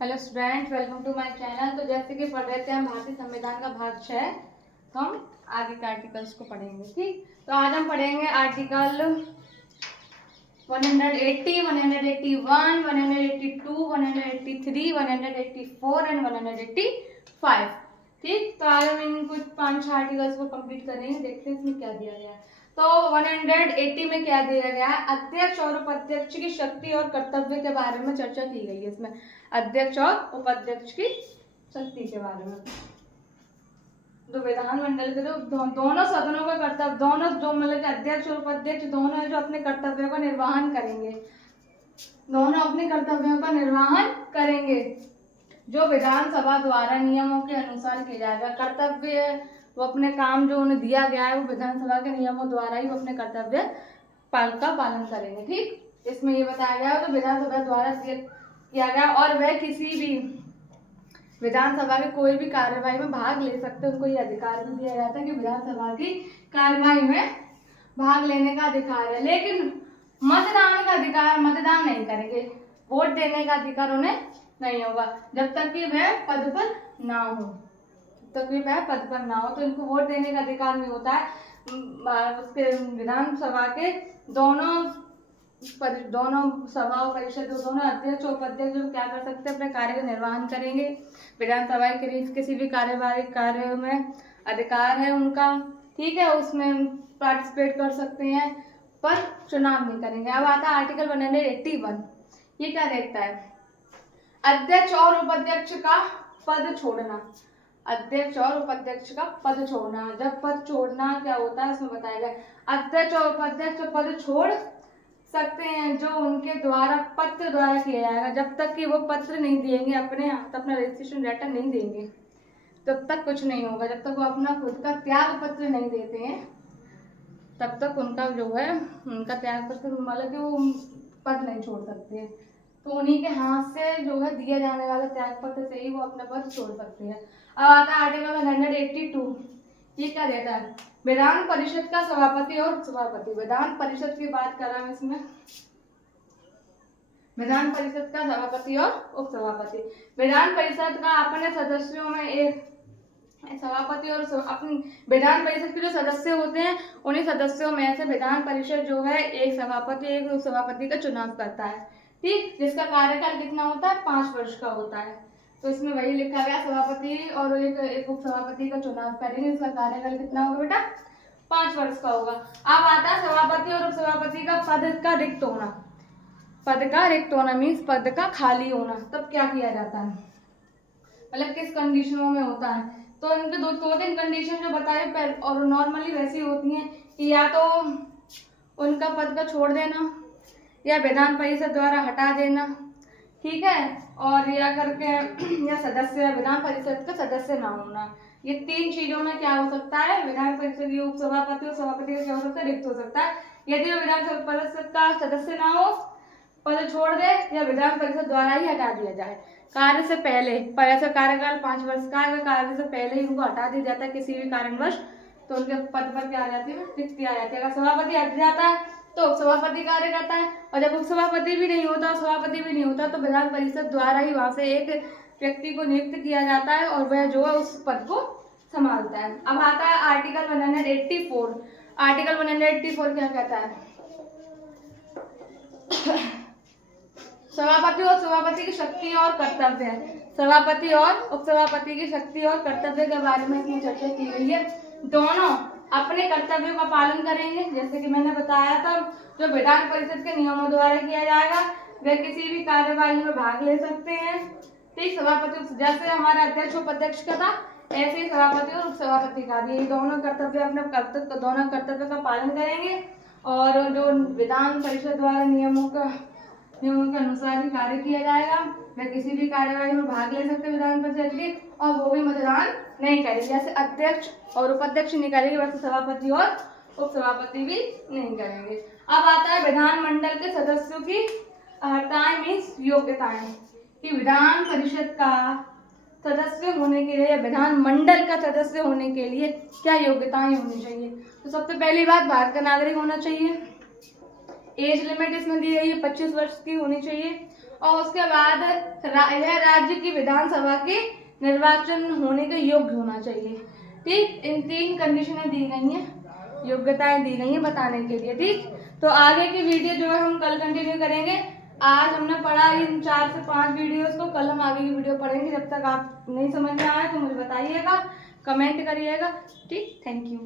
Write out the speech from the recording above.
Hello student, welcome to my channel. तो जैसे कि पढ़ रहे थे हम भारतीय संविधान का भाग 6, तो हम आगे के आर्टिकल्स को पढ़ेंगे। ठीक, तो आज हम पढ़ेंगे आर्टिकल 180, 181, 182, 183, 184 एंड 185। ठीक, तो आज हम इन कुछ 5 आर्टिकल्स को कंप्लीट करेंगे। देखते हैं इसमें क्या दिया गया है। तो 180 में क्या दिया गया है, अध्यक्ष और उपाध्यक्ष की शक्ति और कर्तव्य के बारे में चर्चा की गई है। इसमें अध्यक्ष और उपाध्यक्ष की शक्ति के बारे में, जो विधानमंडल के दोनों सदनों का कर्तव्य, दोनों जो मतलब अध्यक्ष और उपाध्यक्ष दोनों है जो अपने कर्तव्यों का निर्वहन करेंगे, दोनों अपने कर्तव्यों का निर्वहन करेंगे जो विधानसभा द्वारा नियमों के अनुसार किया जाएगा। कर्तव्य वो अपने काम जो उन्हें दिया गया है वो विधानसभा के नियमों द्वारा ही वो अपने कर्तव्य का पालन करेंगे। ठीक, इसमें ये बताया गया है तो विधानसभा द्वारा किया गया, और वह किसी भी विधानसभा के कोई भी कार्यवाही में भाग ले सकते हैं। उनको ये अधिकार भी दिया जाता है कि विधानसभा की कार्यवाही में भाग लेने का अधिकार है, लेकिन मतदान का अधिकार, मतदान नहीं करेंगे, वोट देने का अधिकार उन्हें नहीं होगा जब तक कि वह पद पर ना हो। जब तक कि वह पद पर ना हो तो इनको वोट देने का अधिकार नहीं होता है। उसके विधानसभा के दोनों सभा और परिषद, दोनों अध्यक्ष और उपाध्यक्ष जो क्या कर सकते हैं, अपने कार्य का निर्वहन करेंगे। विधानसभा के किसी भी कार्यवाही कार्य में अधिकार है उनका। ठीक है, उसमें पार्टिसिपेट कर सकते हैं पर चुनाव नहीं करेंगे। अब आता है आर्टिकल 181। ये क्या देखता है, अध्यक्ष और उपाध्यक्ष का पद छोड़ना। अध्यक्ष और उपाध्यक्ष का पद छोड़ना, जब पद छोड़ना क्या होता है इसमें बताया गया। अध्यक्ष और उपाध्यक्ष पद छोड़ सकते हैं जो उनके द्वारा पत्र द्वारा किया जाएगा। जब तक कि वो पत्र नहीं देंगे, अपने हाथ अपना रजिस्ट्रेशन लेटर नहीं देंगे, तब तक कुछ नहीं होगा। जब तक वो अपना खुद का त्याग पत्र नहीं देते हैं तब तक उनका जो है, उनका त्याग पत्र मतलब कि वो पद नहीं छोड़ सकते हैं। तो उन्हीं के हाथ से जो है दिया जाने वाला त्याग पत्र से ही वो अपना पद छोड़ सकते हैं। अब आता है आर्टिकल 182। ये क्या देता है, विधान परिषद का सभापति और उपसभापति। विधान परिषद की बात कर रहा हूं इसमें, विधान परिषद का सभापति और उपसभापति। विधान परिषद का अपने सदस्यों में एक सभापति और अपने विधान परिषद के जो सदस्य होते हैं उन्हीं सदस्यों में से विधान परिषद जो है एक सभापति एक उपसभापति का चुनाव करता है। ठीक, जिसका कार्यकाल कितना होता है, 5 वर्ष का होता है। तो इसमें वही लिखा गया, सभापति और एक उपसभापति का चुनाव करेंगे। इसका कार्यकाल कितना होगा बेटा, 5 वर्ष का होगा। अब आता है सभापति और उपसभापति का पद का रिक्त होना। पद का रिक्त होना मीन्स पद का खाली होना। तब क्या किया जाता है, मतलब किस कंडीशनों में होता है। तो इनके दो तीन कंडीशन जो बताए और नॉर्मली वैसी होती हैं कि या तो उनका पद का छोड़ देना, या विधान परिषद द्वारा हटा देना, ठीक है, और या करके या सदस्य विधान परिषद का सदस्य ना होना। ये 3 चीजों में क्या हो सकता है, विधान परिषद उपसभापति और सभापति का क्या हो सकता है, रिक्त हो सकता है। यदि वो विधान परिषद का सदस्य ना हो, पद छोड़ दे, या विधान परिषद द्वारा ही हटा दिया जाए कार्य से पहले। पर ऐसा कार्यकाल 5 वर्ष का है, कार्य से पहले ही उनको हटा दिया जाता है किसी भी कारणवश, तो उनके पद पर क्या आ जाती है, रिक्ति आ जाती है। अगर सभापति हट जाता है तो उपसभापति कार्य करता है, और जब उपसभापति भी नहीं होता, सभापति भी नहीं होता, तो विधान परिषद द्वारा ही वहां से एक व्यक्ति को नियुक्त किया जाता है और वह जो है उस पद को संभालता है। अब आता है आर्टिकल 184। आर्टिकल 184 क्या कहता है, सभापति और सभापति की शक्ति और कर्तव्य है। सभापति और उपसभापति की शक्ति और कर्तव्य के बारे में इसमें चर्चा की गई है। दोनों अपने कर्तव्यों का पालन करेंगे, जैसे कि मैंने बताया था, जो विधान परिषद के नियमों द्वारा किया जाएगा। वे किसी भी कार्यवाही में भाग ले सकते हैं। ठीक, सभापति जैसे हमारा अध्यक्ष उपाध्यक्ष का था, ऐसे ही सभापति और उपसभापति का भी दोनों कर्तव्य अपने दोनों कर्तव्य का पालन करेंगे, और जो विधान परिषद द्वारा नियमों के अनुसार ही कार्य किया जाएगा। वे किसी भी कार्यवाही में भाग ले सकते विधान परिषद की, और वो भी मतदान नहीं करेंगे। जैसे अध्यक्ष और उपाध्यक्ष नहीं करेंगे, वैसे सभापति और उपसभापति भी नहीं करेंगे। अब आता है विधानमंडल के सदस्यों की अर्हताएं मीन्स योग्यताएं, कि विधान परिषद का सदस्य होने के लिए या विधानमंडल का सदस्य होने के लिए क्या योग्यताएं होनी चाहिए। तो सबसे पहली बात, भारत का नागरिक होना चाहिए। एज लिमिट इसमें दी गई है 25 वर्ष की होनी चाहिए, और उसके बाद यह राज्य की विधानसभा के निर्वाचन होने के योग्य होना चाहिए। ठीक, इन 3 कंडीशनें दी गई हैं, योग्यताएं दी गई हैं बताने के लिए। ठीक, तो आगे की वीडियो जो है हम कल कंटिन्यू करेंगे। आज हमने पढ़ा इन 4 से 5 वीडियोस को, कल हम आगे की वीडियो पढ़ेंगे। जब तक आप नहीं समझ में आए तो मुझे बताइएगा, कमेंट करिएगा। ठीक, थैंक यू।